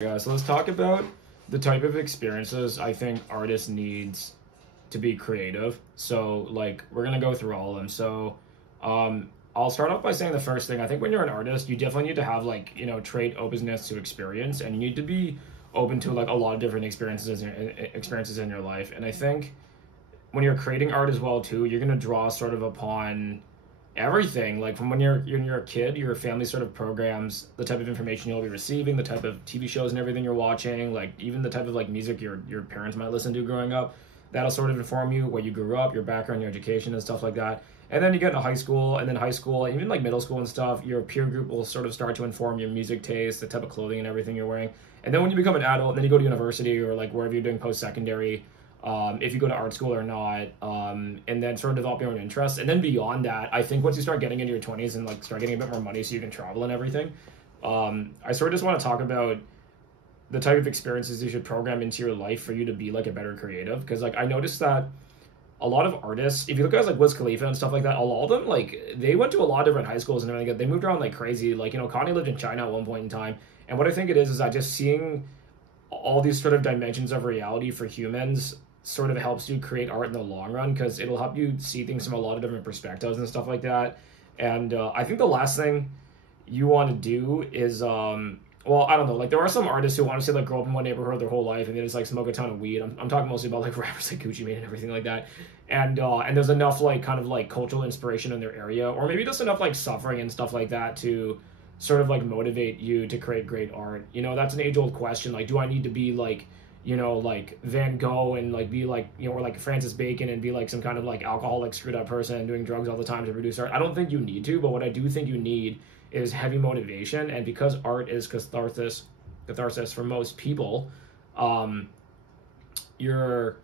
Yeah, so let's talk about the type of experiences I think artists needs to be creative. So like we're gonna go through all of them. I'll start off by saying the first thing. I think when you're an artist, you definitely need to have like, trait openness to experience, and you need to be open to like a lot of different experiences in your life. And I think when you're creating art as well too, you're gonna draw sort of upon everything, like from when you're a kid, your family sort of programs the type of information you'll be receiving, the type of TV shows and everything you're watching, like even the type of like music your parents might listen to growing up. That'll sort of inform you where you grew up, your background, your education, and stuff like that. And then you get into high school, and then high school, and even like middle school and stuff, your peer group will sort of start to inform your music taste, the type of clothing and everything you're wearing. And then when you become an adult, then you go to university or like wherever you're doing post-secondary, if you go to art school or not, and then sort of develop your own interests. And then beyond that, I think once you start getting into your 20s and like start getting a bit more money so you can travel and everything, I sort of just want to talk about the type of experiences you should program into your life for you to be like a better creative. Because like I noticed that a lot of artists, if you look at guys like Wiz Khalifa and stuff like that, a lot of them, like they went to a lot of different high schools and everything. They moved around like crazy. Like, Kanye lived in China at one point in time. And what I think it is that just seeing all these sort of dimensions of reality for humans sort of helps you create art in the long run, because it'll help you see things from a lot of different perspectives and stuff like that. And I think the last thing you want to do is well, I don't know, like there are some artists who want to say like grow up in one neighborhood their whole life and they just like smoke a ton of weed. I'm talking mostly about like rappers like Gucci Mane and everything like that. And there's enough like kind of like cultural inspiration in their area, or maybe just enough like suffering and stuff like that to sort of like motivate you to create great art. That's an age old question. Like, do I need to be like, like Van Gogh and like be like, or like Francis Bacon and be like some kind of like alcoholic screwed up person and doing drugs all the time to produce art? I don't think you need to, but what I do think you need is heavy motivation. And because art is catharsis for most people, you're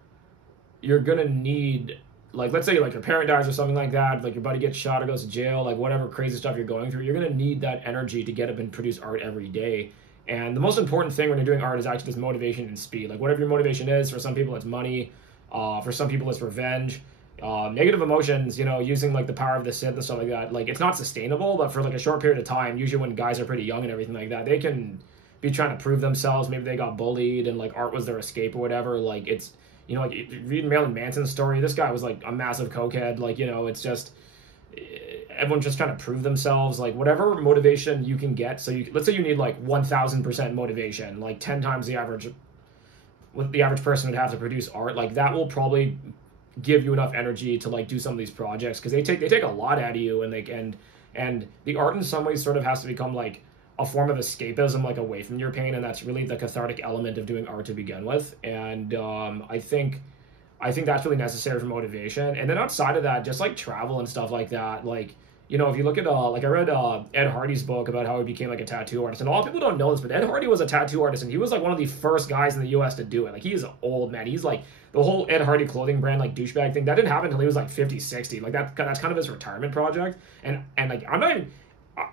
gonna need, like, let's say like your parent dies or something like that, like your buddy gets shot or goes to jail, like whatever crazy stuff you're going through, you're gonna need that energy to get up and produce art every day. And the most important thing when you're doing art is actually just motivation and speed. Like whatever your motivation is, for some people it's money, for some people it's revenge, negative emotions, using like the power of the synth and stuff like that. Like it's not sustainable, but for like a short period of time, usually when guys are pretty young and everything like that, they can be trying to prove themselves. Maybe they got bullied and like art was their escape or whatever. Like it's, like read Marilyn Manson's story. This guy was like a massive cokehead. Like, it's just, everyone's just trying to prove themselves, like whatever motivation you can get. So let's say you need like 1000% motivation, like 10 times what the average person would have to produce art. Like that will probably give you enough energy to like do some of these projects, because they take a lot out of you, and the art in some ways sort of has to become like a form of escapism, like away from your pain, and that's really the cathartic element of doing art to begin with. And I think that's really necessary for motivation. And then outside of that, just like travel and stuff like that, like, if you look at like I read Ed Hardy's book about how he became like a tattoo artist, and a lot of people don't know this, but Ed Hardy was a tattoo artist, and he was like one of the first guys in the US to do it. Like he is old, man. He's like the whole Ed Hardy clothing brand, like douchebag thing, that didn't happen until he was like 50, 60. Like that's kind of his retirement project. And like I'm not even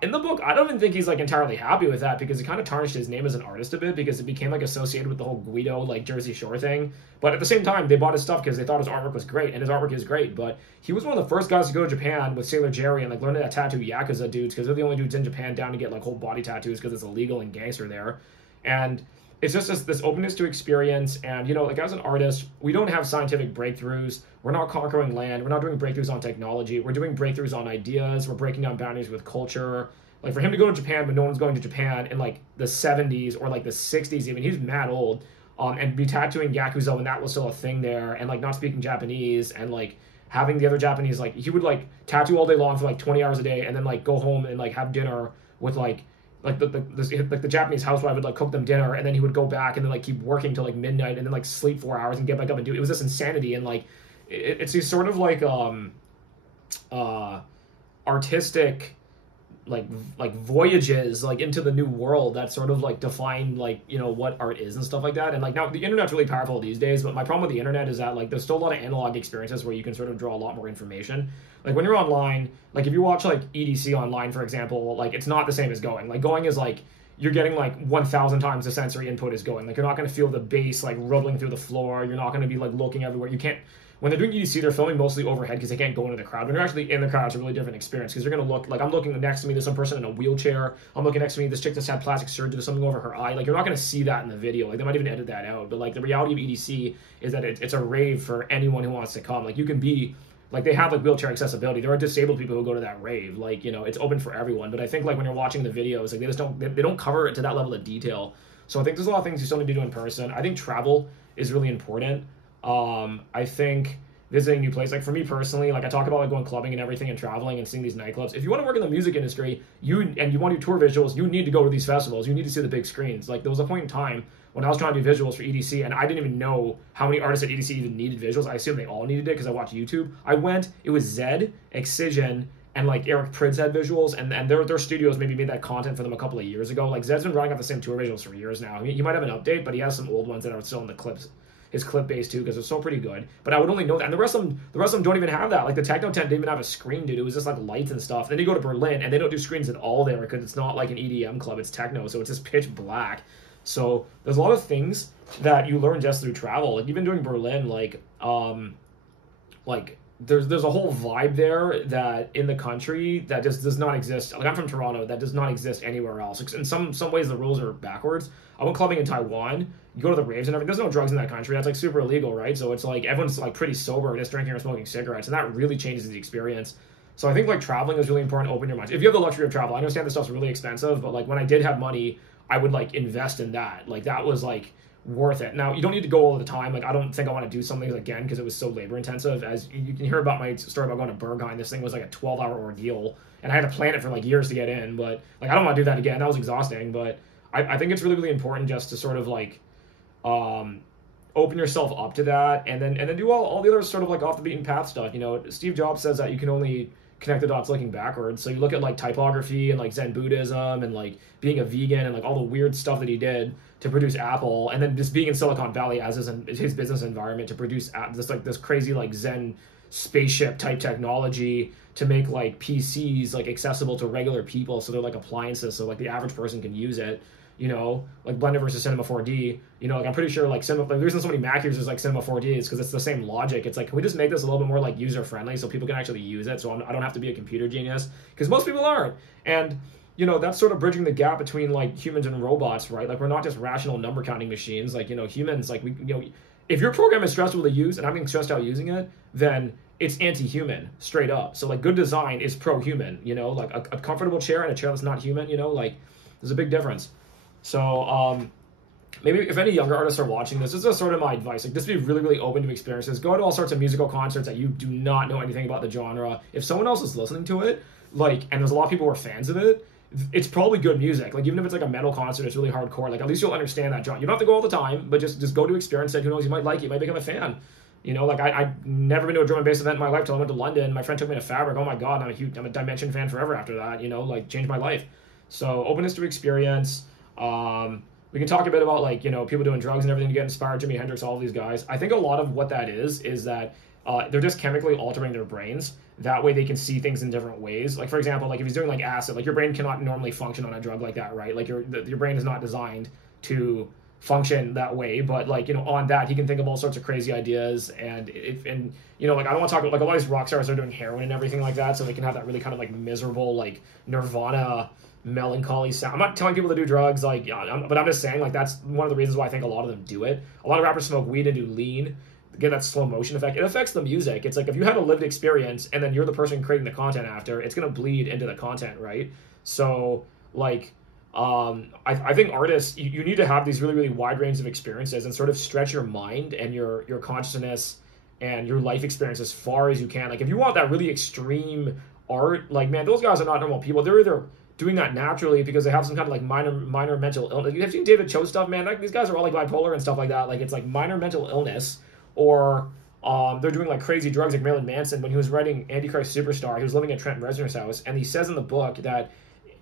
in the book, I don't even think he's like entirely happy with that, because it kind of tarnished his name as an artist a bit, because it became like associated with the whole Guido like Jersey Shore thing. But at the same time, they bought his stuff because they thought his artwork was great, and his artwork is great. But he was one of the first guys to go to Japan with Sailor Jerry and like learn how to tattoo Yakuza dudes, because they're the only dudes in Japan down to get like whole body tattoos because it's illegal and gangster there. And it's just this openness to experience. And, like as an artist, we don't have scientific breakthroughs. We're not conquering land. We're not doing breakthroughs on technology. We're doing breakthroughs on ideas. We're breaking down boundaries with culture. Like for him to go to Japan when no one's going to Japan in like the 70s or like the 60s even, he's mad old, and be tattooing Yakuza when that was still a thing there, and like not speaking Japanese, and like having the other Japanese, like he would like tattoo all day long for like 20 hours a day, and then like go home and like have dinner with like the Japanese housewife would like cook them dinner, and then he would go back and then like keep working till like midnight, and then like sleep 4 hours and get back up and do it. It was just insanity. And like it's these sort of like artistic like voyages like into the new world that sort of like define like what art is and stuff like that. And like now the internet's really powerful these days, but my problem with the internet is that like there's still a lot of analog experiences where you can sort of draw a lot more information. Like when you're online, like if you watch like EDC online, for example, like it's not the same as going. Like going is like you're getting like 1000 times the sensory input is going. Like you're not going to feel the bass like rumbling through the floor. You're not going to be like looking everywhere. You can't when they're doing EDC, they're filming mostly overhead because they can't go into the crowd. When you're actually in the crowd, it's a really different experience because you're going to look like, I'm looking next to me, there's some person in a wheelchair. I'm looking next to me, this chick that's had plastic surgery, there's something over her eye. Like, you're not going to see that in the video. Like, they might even edit that out. But like, the reality of EDC is that it's a rave for anyone who wants to come. Like, you can be, like, they have like wheelchair accessibility. There are disabled people who go to that rave. Like, you know, it's open for everyone. But I think like when you're watching the videos, like, they don't cover it to that level of detail. So I think there's a lot of things you still need to do in person. I think travel is really important. I think visiting a new place, like for me personally, like I talk about like going clubbing and everything and traveling and seeing these nightclubs. If you want to work in the music industry, you want to do tour visuals, you need to go to these festivals. You need to see the big screens. Like, there was a point in time when I was trying to do visuals for EDC, and I didn't even know how many artists at EDC even needed visuals. I assumed they all needed it because I watched YouTube. I went, it was Zed, Excision, and like Eric Prydz had visuals, and their studios maybe made that content for them a couple of years ago. Like, Zed's been running out the same tour visuals for years now. He might have an update, but he has some old ones that are still in the clips. His clip base too, because it's so pretty good. But I would only know that, and the rest of them don't even have that. Like, the techno tent didn't even have a screen, dude. It was just like lights and stuff. Then you go to Berlin, and they don't do screens at all there because it's not like an EDM club. It's techno, so it's just pitch black. So there's a lot of things that you learn just through travel. Like, even doing Berlin, like there's a whole vibe there that in the country that just does not exist. Like, I'm from Toronto, that does not exist anywhere else. In some ways, the rules are backwards. I went clubbing in Taiwan. You go to the raves and everything. There's no drugs in that country. That's like super illegal, right? So it's like everyone's like pretty sober, just drinking or smoking cigarettes, and that really changes the experience. So I think like traveling is really important. Open your mind. If you have the luxury of travel, I understand this stuff's really expensive, but like when I did have money, I would like invest in that. Like, that was like worth it. Now, you don't need to go all the time. Like, I don't think I want to do something again because it was so labor intensive. As you can hear about my story about going to Berghain, this thing was like a 12-hour ordeal, and I had to plan it for like years to get in. But like, I don't want to do that again. That was exhausting. But I think it's really, really important just to sort of like open yourself up to that, and then do all the other sort of like off the beaten path stuff. You know, Steve Jobs says that you can only connect the dots looking backwards. So you look at like typography and like Zen Buddhism and like being a vegan and like all the weird stuff that he did to produce Apple, and then just being in Silicon Valley as his business environment to produce this crazy like Zen spaceship type technology to make like PCs like accessible to regular people, so they're like appliances, so like the average person can use it. You know, like Blender versus Cinema 4D. You know, like I'm pretty sure like the reason so many Mac users like Cinema 4D is because it's the same logic. It's like, can we just make this a little bit more like user friendly so people can actually use it? So I don't have to be a computer genius, because most people aren't. And you know, that's sort of bridging the gap between like humans and robots, right? Like, we're not just rational number counting machines. Like, you know, humans, like if your program is stressful to use and I'm getting stressed out using it, then it's anti-human straight up. So like, good design is pro-human. You know, like a comfortable chair and a chair that's not human. You know, like there's a big difference. So maybe if any younger artists are watching this is sort of my advice. Like, just be really, really open to experiences. Go to all sorts of musical concerts that you do not know anything about the genre. If someone else is listening to it, like, and there's a lot of people who are fans of it, it's probably good music. Like, even if it's like a metal concert, it's really hardcore. Like, at least you'll understand that genre. You don't have to go all the time, but just go to experience it. Who knows? You might like it. You might become a fan. You know, like I'd never been to a drum and bass event in my life till I went to London. My friend took me to Fabric. Oh my God, I'm a Dimension fan forever after that. You know, like, changed my life. So openness to experience. We can talk a bit about like, you know, people doing drugs and everything to get inspired, Jimi Hendrix, all of these guys. I think a lot of what that is that they're just chemically altering their brains. That way they can see things in different ways. Like, for example, like if he's doing like acid, like your brain cannot normally function on a drug like that, right? Like your brain is not designed to function that way, but like, you know, on that he can think of all sorts of crazy ideas, and you know, like I don't want to talk about like a lot of these rock stars are doing heroin and everything like that, so they can have that really kind of like miserable like Nirvana melancholy sound. I'm not telling people to do drugs, like, but I'm just saying like that's one of the reasons why I think a lot of them do it. A lot of rappers smoke weed and do lean, get that slow motion effect. It affects the music. It's like if you have a lived experience and then you're the person creating the content after, it's gonna bleed into the content, right? So like I think artists, you need to have these really, really wide range of experiences and sort of stretch your mind and your consciousness and your life experience as far as you can. Like if you want that really extreme art, like, man, those guys are not normal people. They're either doing that naturally because they have some kind of like minor mental illness. You have seen David Cho stuff, man. Like, these guys are all like bipolar and stuff like that. Like it's like minor mental illness, or they're doing like crazy drugs, like Marilyn Manson. When he was writing Antichrist Superstar, he was living at Trent Reznor's house, and he says in the book that,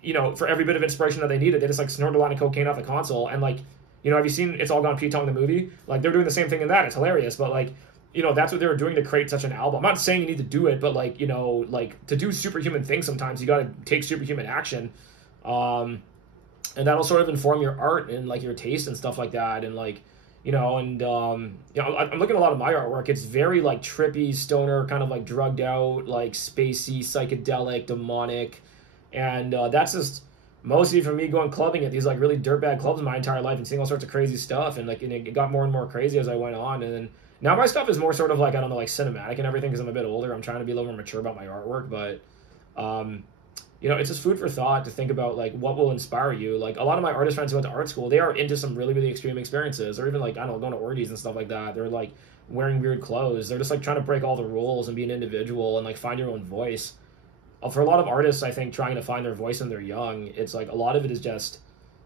you know, for every bit of inspiration that they needed, they just like snorted a line of cocaine off the console. And like, you know, have you seen It's All Gone Pete-Tong the movie? Like they're doing the same thing in that. It's hilarious, but like, you know, that's what they were doing to create such an album. I'm not saying you need to do it, but like, you know, like to do superhuman things, sometimes you got to take superhuman action. And that'll sort of inform your art and like your taste and stuff like that. And like, you know, and you know, I'm looking at a lot of my artwork. It's very like trippy, stoner, kind of like drugged out, like spacey, psychedelic, demonic, and that's just mostly from me going clubbing at these like really dirtbag clubs my entire life and seeing all sorts of crazy stuff, and like and it got more and more crazy as I went on, and then now my stuff is more sort of like I don't know, like cinematic and everything because I'm a bit older. I'm trying to be a little more mature about my artwork, but um, you know, it's just food for thought to think about like what will inspire you. Like a lot of my artist friends who went to art school, they are into some really, really extreme experiences, or even like I don't know, going to orgies and stuff like that. They're like wearing weird clothes. They're just like trying to break all the rules and be an individual and like find your own voice. For a lot of artists, I think trying to find their voice when they're young, it's like a lot of it is just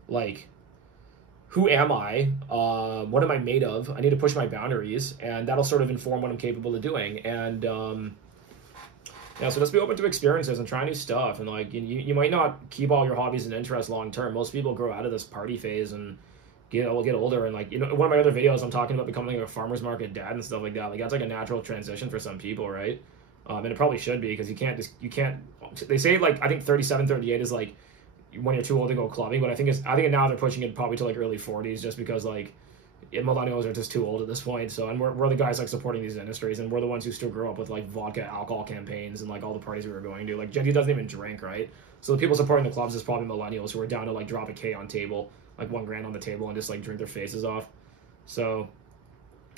like, who am I? What am I made of? I need to push my boundaries, and that'll sort of inform what I'm capable of doing. And yeah, so just be open to experiences and try new stuff. And like you might not keep all your hobbies and interests long term. Most people grow out of this party phase and will get older. And like, you know, one of my other videos, I'm talking about becoming like a farmer's market dad and stuff like that. Like that's like a natural transition for some people, right? And it probably should be because you can't. They say like I think 37, 38 is like when you're too old to go clubbing, but I think now they're pushing it probably to like early 40s just because like millennials are just too old at this point. So, and we're the guys like supporting these industries, and we're the ones who still grew up with like vodka alcohol campaigns and like all the parties we were going to. Like Gen Z doesn't even drink, right? So the people supporting the clubs is probably millennials who are down to like drop a K on table, like $1,000 on the table, and just like drink their faces off. So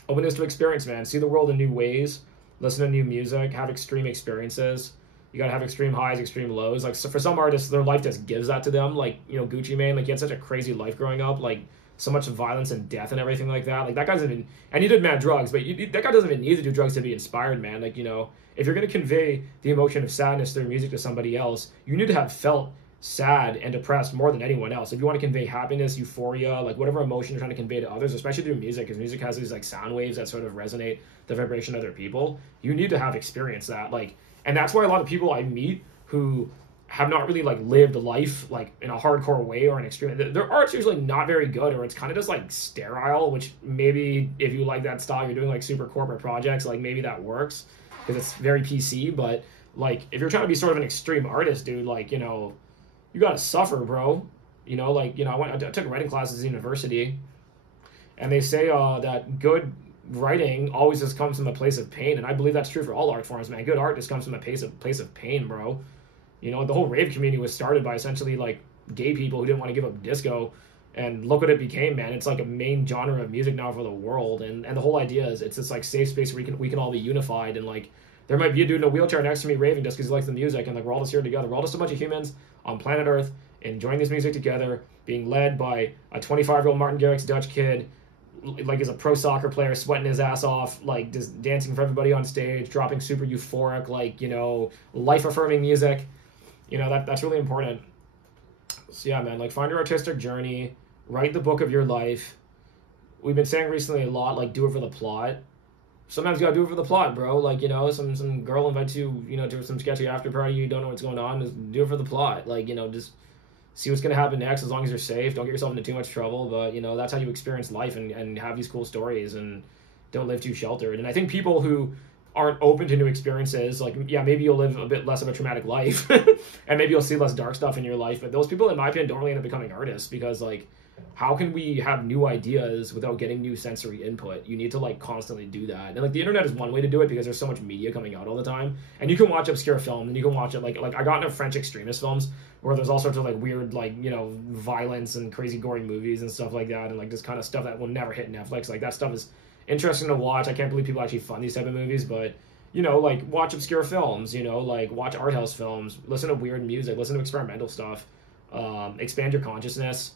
openness to experience, man. See the world in new ways. Listen to new music. Have extreme experiences. You gotta have extreme highs, extreme lows. Like so for some artists, their life just gives that to them. Like, you know, Gucci Mane, like he had such a crazy life growing up. Like so much violence and death and everything like that. Like that guy's even, and he did mad drugs, but that guy doesn't even need to do drugs to be inspired, man. Like, you know, if you're going to convey the emotion of sadness through music to somebody else, you need to have felt sad and depressed more than anyone else. If you want to convey happiness, euphoria, like whatever emotion you're trying to convey to others, especially through music, because music has these like sound waves that sort of resonate the vibration of other people, you need to have experienced that. Like, and that's why a lot of people I meet who have not really like lived life like in a hardcore way or an extreme, their art's usually not very good, or it's kind of just like sterile, which maybe if you like that style, you're doing like super corporate projects, like maybe that works because it's very PC. But like if you're trying to be sort of an extreme artist, dude, like, you know, you gotta suffer, bro. You know, like, you know, I took writing classes at university, and they say that good writing always just comes from a place of pain, and I believe that's true for all art forms, man. Good art just comes from a place of pain, bro. You know, the whole rave community was started by essentially like gay people who didn't want to give up disco, and look what it became, man. It's like a main genre of music now for the world, and the whole idea is it's this like safe space where we can all be unified, and like there might be a dude in a wheelchair next to me raving just because he likes the music, and like we're all just here together. We're all just a bunch of humans on planet Earth enjoying this music together, being led by a 25-year-old Martin Garrix Dutch kid, like is a pro soccer player, sweating his ass off, like just dancing for everybody on stage, dropping super euphoric, like, you know, life affirming music. You know, that's really important. So yeah, man, like find your artistic journey, write the book of your life. We've been saying recently a lot, like do it for the plot. Sometimes you gotta do it for the plot, bro. Like, you know, some girl invites you, you know, to some sketchy after party, you don't know what's going on, just do it for the plot. Like, you know, just see what's gonna happen next as long as you're safe. Don't get yourself into too much trouble, but, you know, that's how you experience life and have these cool stories, and don't live too sheltered. And I think people who aren't open to new experiences, like, yeah, maybe you'll live a bit less of a traumatic life and maybe you'll see less dark stuff in your life, but those people, in my opinion, don't really end up becoming artists, because like, how can we have new ideas without getting new sensory input? You need to like constantly do that. And like the internet is one way to do it because there's so much media coming out all the time, and you can watch obscure film, and you can watch it like I got into French extremist films where there's all sorts of like weird, like, you know, violence and crazy gory movies and stuff like that, and like this kind of stuff that will never hit Netflix. Like that stuff is interesting to watch. I can't believe people actually fund these type of movies, but, you know, like watch obscure films, you know, like watch art house films, listen to weird music, listen to experimental stuff, expand your consciousness,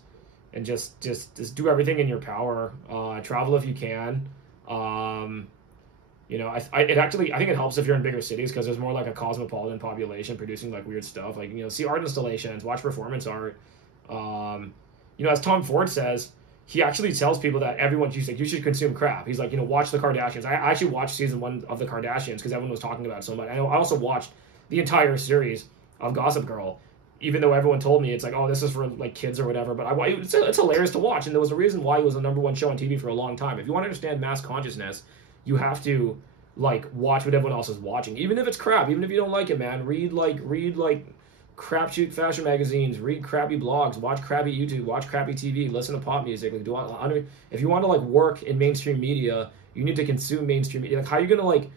and just do everything in your power. Travel if you can. You know, I think it helps if you're in bigger cities because there's more like a cosmopolitan population producing like weird stuff. Like, you know, see art installations, watch performance art. You know, as Tom Ford says, he actually tells people that everyone, he's like, you should consume crap. He's like, you know, watch the Kardashians. I actually watched season 1 of the Kardashians because everyone was talking about it so much. I also watched the entire series of Gossip Girl, even though everyone told me it's like, oh, this is for like kids or whatever. But it's hilarious to watch, and there was a reason why it was the #1 show on TV for a long time. If you want to understand mass consciousness, you have to like watch what everyone else is watching, even if it's crap, even if you don't like it, man. Read crapshoot fashion magazines, read crappy blogs, watch crappy YouTube, watch crappy TV, listen to pop music. Like, if you want to like work in mainstream media, you need to consume mainstream media. Like, how are you gonna like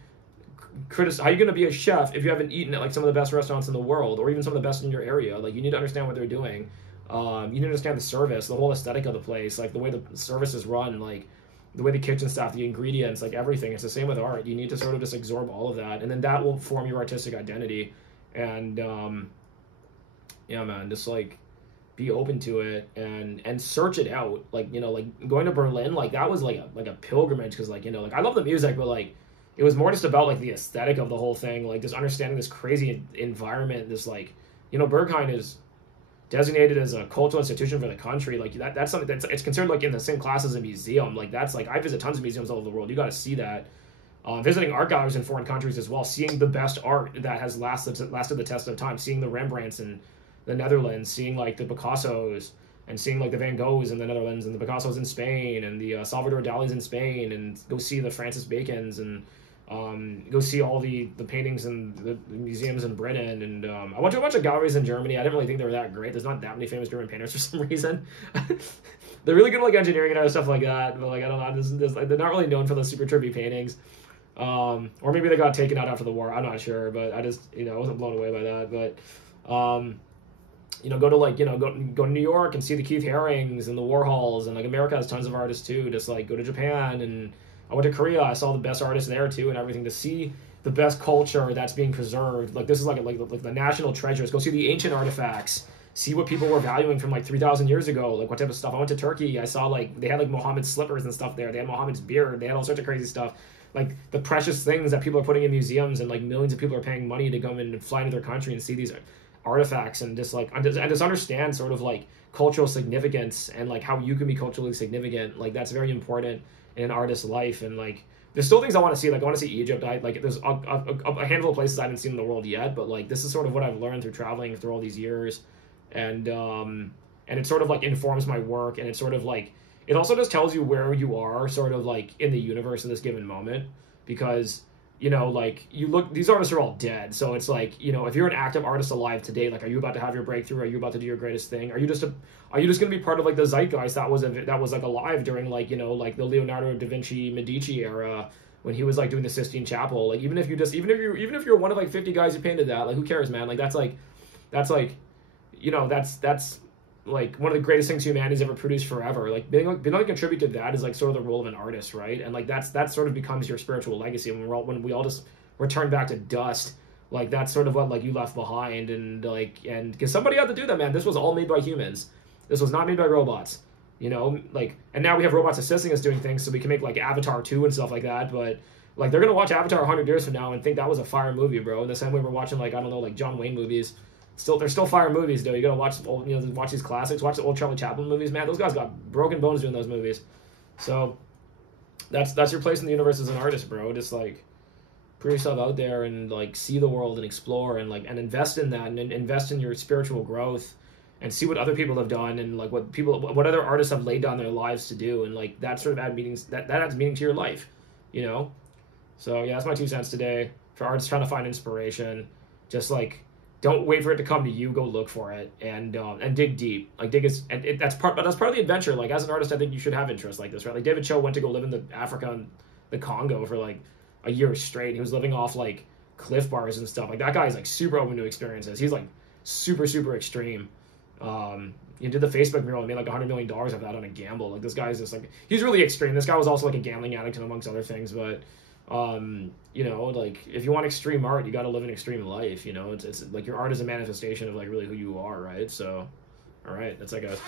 how are you gonna be a chef if you haven't eaten at like some of the best restaurants in the world, or even some of the best in your area? Like, you need to understand what they're doing. You need to understand the service, the whole aesthetic of the place, like the way the service is run, like the way the kitchen staff, the ingredients, like everything. It's the same with art. You need to sort of just absorb all of that, and then that will form your artistic identity. And yeah, man, just like be open to it and search it out. Like, you know, like going to Berlin, like that was like a pilgrimage, because like, you know, like I love the music, but like it was more just about like the aesthetic of the whole thing, like just understanding this crazy environment. This like, you know, Berghain is designated as a cultural institution for the country. Like that's something that's it's considered like in the same class as a museum. Like that's like I visit tons of museums all over the world. You got to see that. Visiting art galleries in foreign countries as well, seeing the best art that has lasted the test of time, seeing the Rembrandts in the Netherlands, seeing like the Picassos, and seeing like the Van Goghs in the Netherlands, and the Picassos in Spain, and the Salvador Dali's in Spain, and go see the Francis Bacon's, and go see all the paintings in the museums in Britain. And I went to a bunch of galleries in Germany. I didn't really think they were that great. There's not that many famous German painters for some reason. They're really good at like engineering and other stuff like that, but like I don't know, like, they're not really known for the super trippy paintings. Or maybe they got taken out after the war. I'm not sure, but I just, you know, I wasn't blown away by that. But you know, go to like, you know, go to New York and see the Keith Harings and the Warhols, and like America has tons of artists too. Just like go to Japan, and I went to Korea. I saw the best artists there too, and everything, to see the best culture that's being preserved. Like this is like the national treasures. Go see the ancient artifacts. See what people were valuing from like 3,000 years ago. Like what type of stuff. I went to Turkey. I saw like they had like Muhammad's slippers and stuff there. They had Muhammad's beard. They had all sorts of crazy stuff. Like the precious things that people are putting in museums, and like millions of people are paying money to come in and fly into their country and see these artifacts, and just like and just understand sort of like cultural significance, and like how you can be culturally significant. Like that's very important in an artist's life. And like there's still things I want to see. Like I want to see Egypt. Like there's a handful of places I haven't seen in the world yet, but like this is sort of what I've learned through traveling through all these years, and it sort of like informs my work, and it's sort of like it also just tells you where you are sort of like in the universe at this given moment. Because, you know, like you look, these artists are all dead. So it's like, you know, if you're an active artist alive today, like, are you about to have your breakthrough? Are you about to do your greatest thing? Are you just going to be part of like the zeitgeist that was like alive during like, you know, like the Leonardo da Vinci Medici era, when he was like doing the Sistine Chapel? Like even if you're one of like 50 guys who painted that, like who cares, man? Like that's like, you know, that's like one of the greatest things humanity's ever produced forever. Like being able to contribute to that is like sort of the role of an artist, right? And like that sort of becomes your spiritual legacy when we all just return back to dust. Like that's sort of what like you left behind, and because somebody had to do that, man. This was all made by humans. This was not made by robots, you know. Like, and now we have robots assisting us doing things, so we can make like Avatar 2 and stuff like that. But like they're gonna watch Avatar 100 years from now and think that was a fire movie, bro. In the same way we're watching like, I don't know, like John Wayne movies. They're still fire movies, though. You gotta watch old, you know, watch these classics, watch the old Charlie Chaplin movies, man. Those guys got broken bones doing those movies. So that's your place in the universe as an artist, bro. Just like put yourself out there and like see the world and explore, and like and invest in that, and invest in your spiritual growth, and see what other people have done, and like what other artists have laid down their lives to do, and like that sort of that adds meaning to your life, you know. So yeah, that's my 2 cents today for artists trying to find inspiration. Just like, don't wait for it to come to you. Go look for it, and dig deep. Like that's part of the adventure. Like as an artist, I think you should have interests like this, right? Like David Cho went to go live in Africa and the Congo for like a year straight. He was living off like Cliff Bars and stuff. Like that guy is like super open to experiences. He's like super extreme. He did the Facebook mural and made like $100 million of that on a gamble. Like this guy is just like, he's really extreme. This guy was also like a gambling addict and amongst other things, but you know, like if you want extreme art, you got to live an extreme life. You know, it's like your art is a manifestation of like really who you are, right? So, all right, that's that, guys.